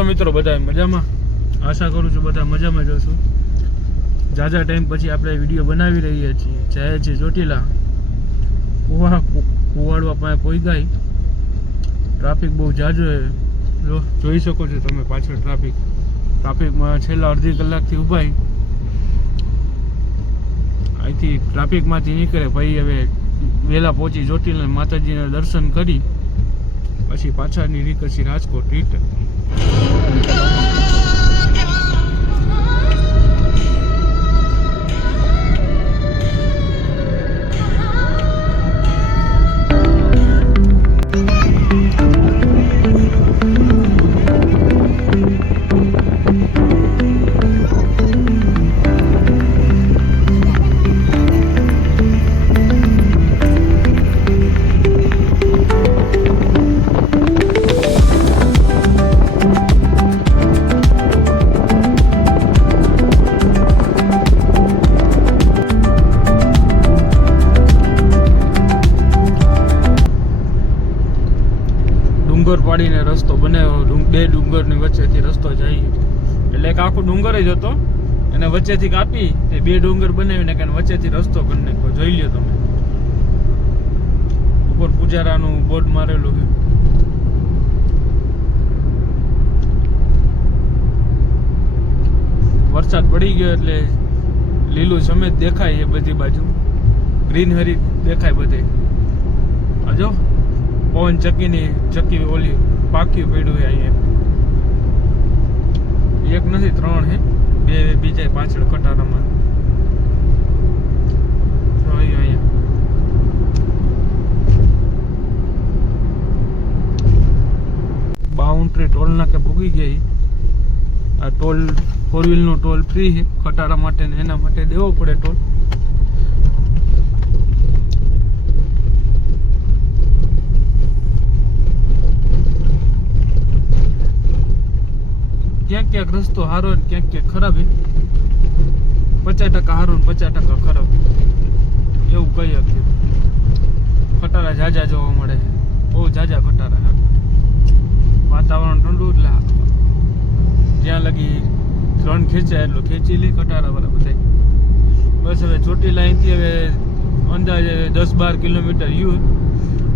છો મિત્રો? બધા મજામાં? આશા કરું છું બધા મજામાં જ હશો. ઝાઝા ટાઈમ પછી આપણે વિડીયો બનાવી રહ્યા છીએ. જાય છે ચોટીલા કુવાડવા પાસે પહોંચી. ટ્રાફિક બહુ ઝાઝો જોઈ શકો છો તમે પાછળ. ટ્રાફિકમાં છેલ્લા અડધી કલાકથી ઊભા. અહીંથી ટ્રાફિકમાંથી નીકળે ભાઈ હવે વહેલા પહોંચી ચોટીલા માતાજીના દર્શન કરી પછી પાછળની રીકસી રાજકોટ રિટર્ન. ડુંગર પાડીને રસ્તો બનાવ્યો. બે ડુંગરની વચ્ચેથી રસ્તો જાય એટલે એક આખો ડુંગર જ હતો અને વચ્ચેથી કાપી તે બે ડુંગર બનાવીને કે વચ્ચેથી રસ્તો કરી નાખ્યો. જોઈ લ્યો તમે, ઉપર પૂજારાનું બોર્ડ મારેલું છે. વરસાદ પડી ગયો એટલે લીલું સમેત દેખાય. એ બધી બાજુ ગ્રીનહરી દેખાય બધે. આ જો પવન ચક્કી ઓલી પાક્યું પડ્યું છે અહીંયા. એક નથી, ત્રણ છે. બે બીજા પાછળ કટારામાં અહીંયા બાઉન્ડ્રી ટોલ નાકે ભૂગી ગઈ. આ ટોલ 4 વ્હીલનો ટોલ ફ્રી છે ખટારા માટે ને એના માટે દેવો પડે ટોલ. ક્યાંક રસ્તો સારો ને ક્યાંક ખરાબ છે. 50% સારો ને 50% ખરાબ એવું કહી શકીએ. ખટારા ઝાઝા જોવા મળે છે, બહુ ઝાઝા ખટારા. વાતાવરણ ઠંડુ એટલે જ્યાં લગી ત્રણ ખેંચાય એટલું ખેંચી લે ખટારા વાળા બધા. બસ હવે ચોટીલા અહીંથી હવે અંદાજે 10-12 કિલોમીટર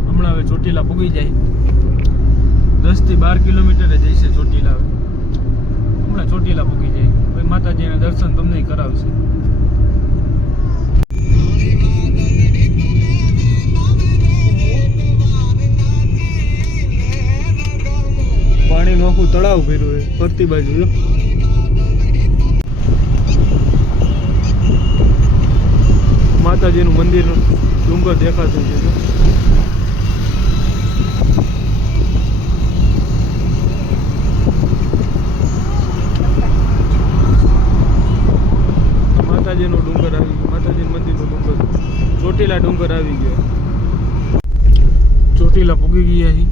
હમણાં હવે ચોટીલા પૂગી જાય. 10 થી 12 કિલોમીટર જઈશે ચોટીલા. હવે હમણાં ચોટીલા પૂગી જાય ભાઈ માતાજીના દર્શન તમને કરાવશે. પાણીનું આખું તળાવ ભર્યું હોય ફરતી બાજુ. માતાજીનું મંદિર ડુંગર દેખાતું છે. માતાજીનો ડુંગર આવી ગયો. માતાજીનું મંદિરનો ડુંગર ચોટીલા ડુંગર આવી ગયો. ચોટીલા પૂગી ગયા.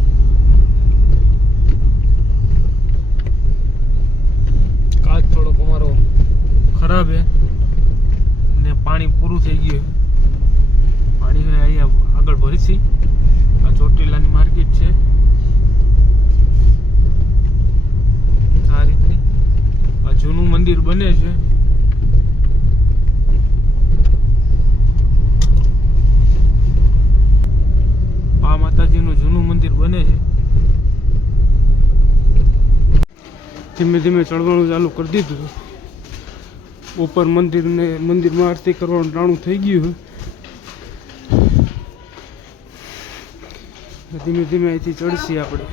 કાચ થોડોક અમારો ખરાબ છે ને પાણી પૂરું થઈ ગયું. પાણી અહીંયા આગળ ભરીશી. આ ચોટીલાની માર્કેટ છે આ રીતની. આ જૂનું મંદિર બને છે. આ માતાજીનું જૂનું મંદિર બને છે. ધીમે ધીમે ચડવાનું ચાલુ કરી દીધું. ઉપર મંદિરમાં આરતી કરવાનું ટાણું થઈ ગયું. ધીમે ધીમે અહીંથી ચડશી આપણે.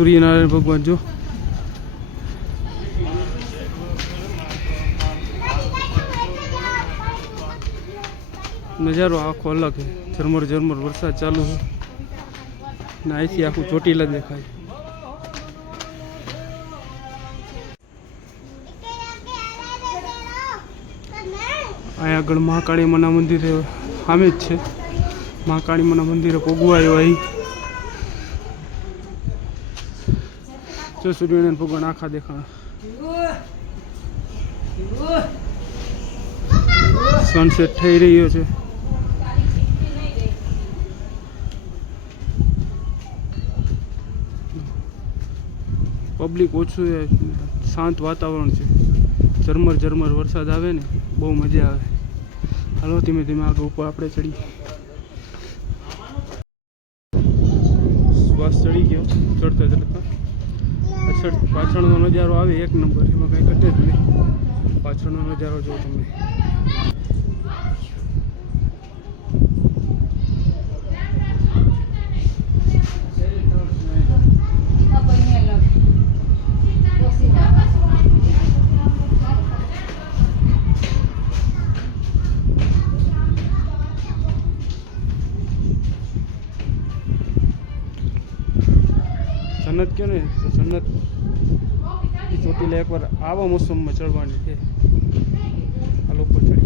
સૂર્યનારાયણ ભગવાન જો નજારો આખો અલગ છે. ઝરમર ઝરમર વરસાદ ચાલુ છે ને અહીંથી આખું ચોટીલા દેખાય. અહીંયા આગળ મહાકાળી માના મંદિરે સામે જ છે. મહાકાળી માના મંદિરે પોગવા આવ્યો અહીં જો સૂર્યનારાયણ ભગવાન આખા દેખાણ. સનસેટ થઈ રહ્યો છે. પબ્લિક ઓછું છે, શાંત વાતાવરણ છે. ઝરમર ઝરમર વરસાદ આવે ને બહુ મજા આવે. હાલો ધીમે ધીમે આગળ ઉપર આપણે ચડી. શ્વાસ ચડી ગયો ચડતા ચડતા. પાછળનો નજારો આવે એક નંબર, એમાં કાંઈ ઘટે જ નહીં. પાછળનો નજારો જો તમે. જન્નત કયો ને તો જન્નત એ ચોટીલા એકવાર આવા મોસમમાં ચડવાની છે. આ લોકો ચડી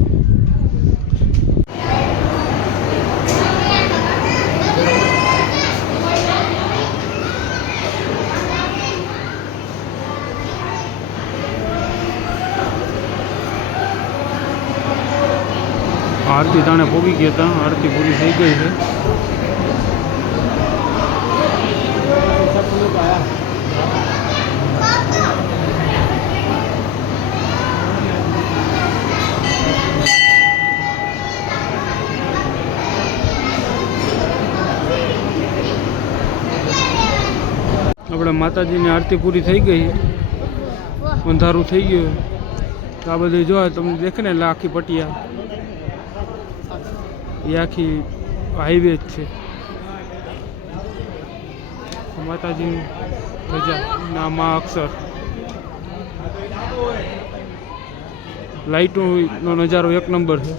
આરતી તાણે પોગી ગયા હતા. આરતી પૂરી થઈ ગઈ છે. આપણે માતાજીની આરતી પૂરી થઈ ગઈ, અંધારું થઈ ગયું. આ બધું જોવા તમને દેખે ને એટલે આખી પટિયા એ આખી હાઈવે જ છે. માતાજીની ધજા ના મા અક્ષર લાઇટોનો નજારો એક નંબર છે.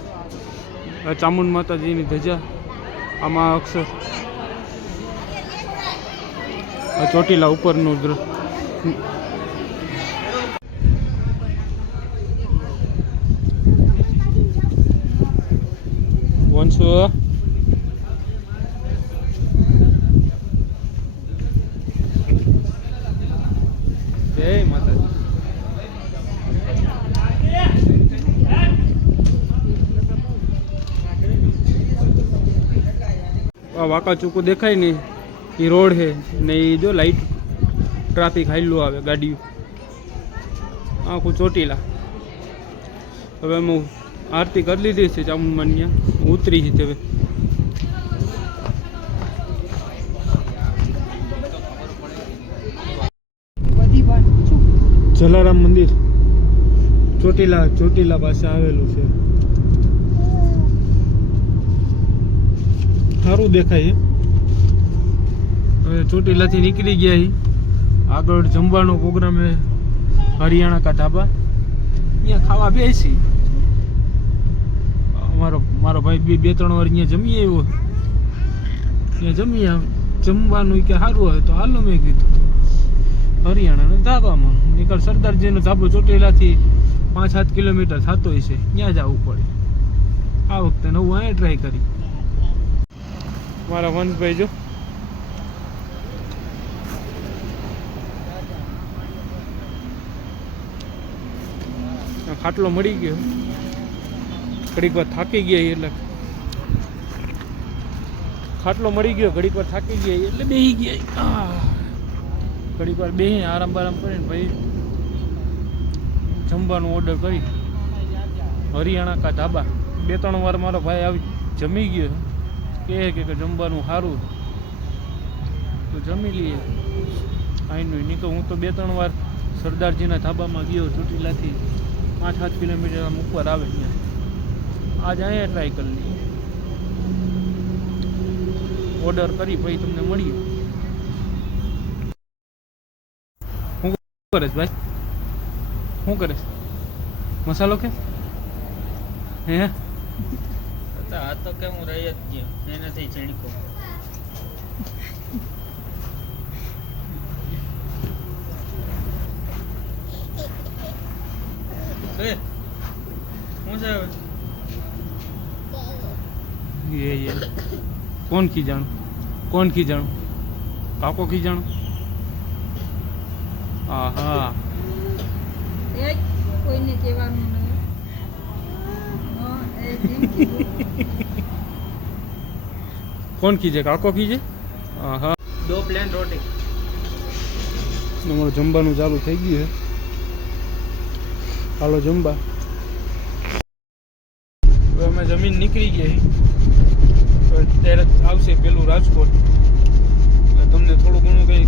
ચામુંડ માતાજીની ધજા, આ મા અક્ષર, ચોટીલા ઉપરનું વંશો જય માતાજી. આ વાંકા ચૂકું દેખાય નહીં એ રોડ છે ને એ જો લાઈટ ટ્રાફિક હાઈલું આવે ગાડીઓ. આખું ચોટીલા. હવે અમે આરતી કરી લીધી છે ચામુંડમાની, ઉતરી છે હવે. જલારામ મંદિર ચોટીલા પાસે આવેલું છે. સારું દેખાય. હવે ચોટીલાથી નીકળી ગયા. આગળ જમવાનો પ્રોગ્રામ છે હરિયાણા કા ધાબા. અહીંયા ખાવા બેસી. મારો ભાઈ બે ત્રણ વાર અહીંયા જમી આવ્યો. ત્યાં જમી જમવાનું કે સારું હોય તો હાલો મેં કીધું. હરિયાણાના ધાબામાં નીકળ. સરદારજીનો ધાબો ચોટીલાથી 5-7 કિલોમીટર થતો હોય છે, ત્યાં જવું પડે. આ વખતે નવું અહીંયા ટ્રાય કરી. મારા વંશભાઈ જો ખાટલો મળી ગયો. ઘડીક વાર થાકી ગયા એટલે ખાટલો મળી ગયો. ઘડીક વાર થાકી ગયા એટલે બેસી ગયા. ઘડીક વાર બેસી આરામ કરીને ભાઈ જમવાનું ઓર્ડર કરી. હરિયાણા કા ધાબા 2-3 વાર મારો ભાઈ આવી જમી ગયો. કે જમવાનું સારું તો જમી લઈએ. અહીંનું નહીં તો હું તો 2-3 વાર સરદારજીના ધાબામાં ગયો. ચોટીલાથી 5-7 કિલોમીટર આમ ઉપર આવે ત્યાં. આજ અહીંયા ટ્રાય કરી લઈએ. ઓર્ડર કરી પછી તમને મળીએ. શું કરે ભાઈ? શું કરે? મસાલો કે હે? આ તો કે હું રહી જ ગયો એનાથી ચણકો. શું છે ये कौन की जान काको की जान आहा એ જ કોઈને કહેવાનું નહીં. હા, એ જેમ કીધું. कौन कीजे काको कीजे आहा 2 प्लेन रोटी અમારું જમવાનું ચાલુ થઈ ગયું છે હાલો જમવા હવે અમે જમીન નીકળી ગયા છીએ. તો ત્યારે આવશે પેલું રાજકોટ એટલે તમને થોડું ઘણું કંઈ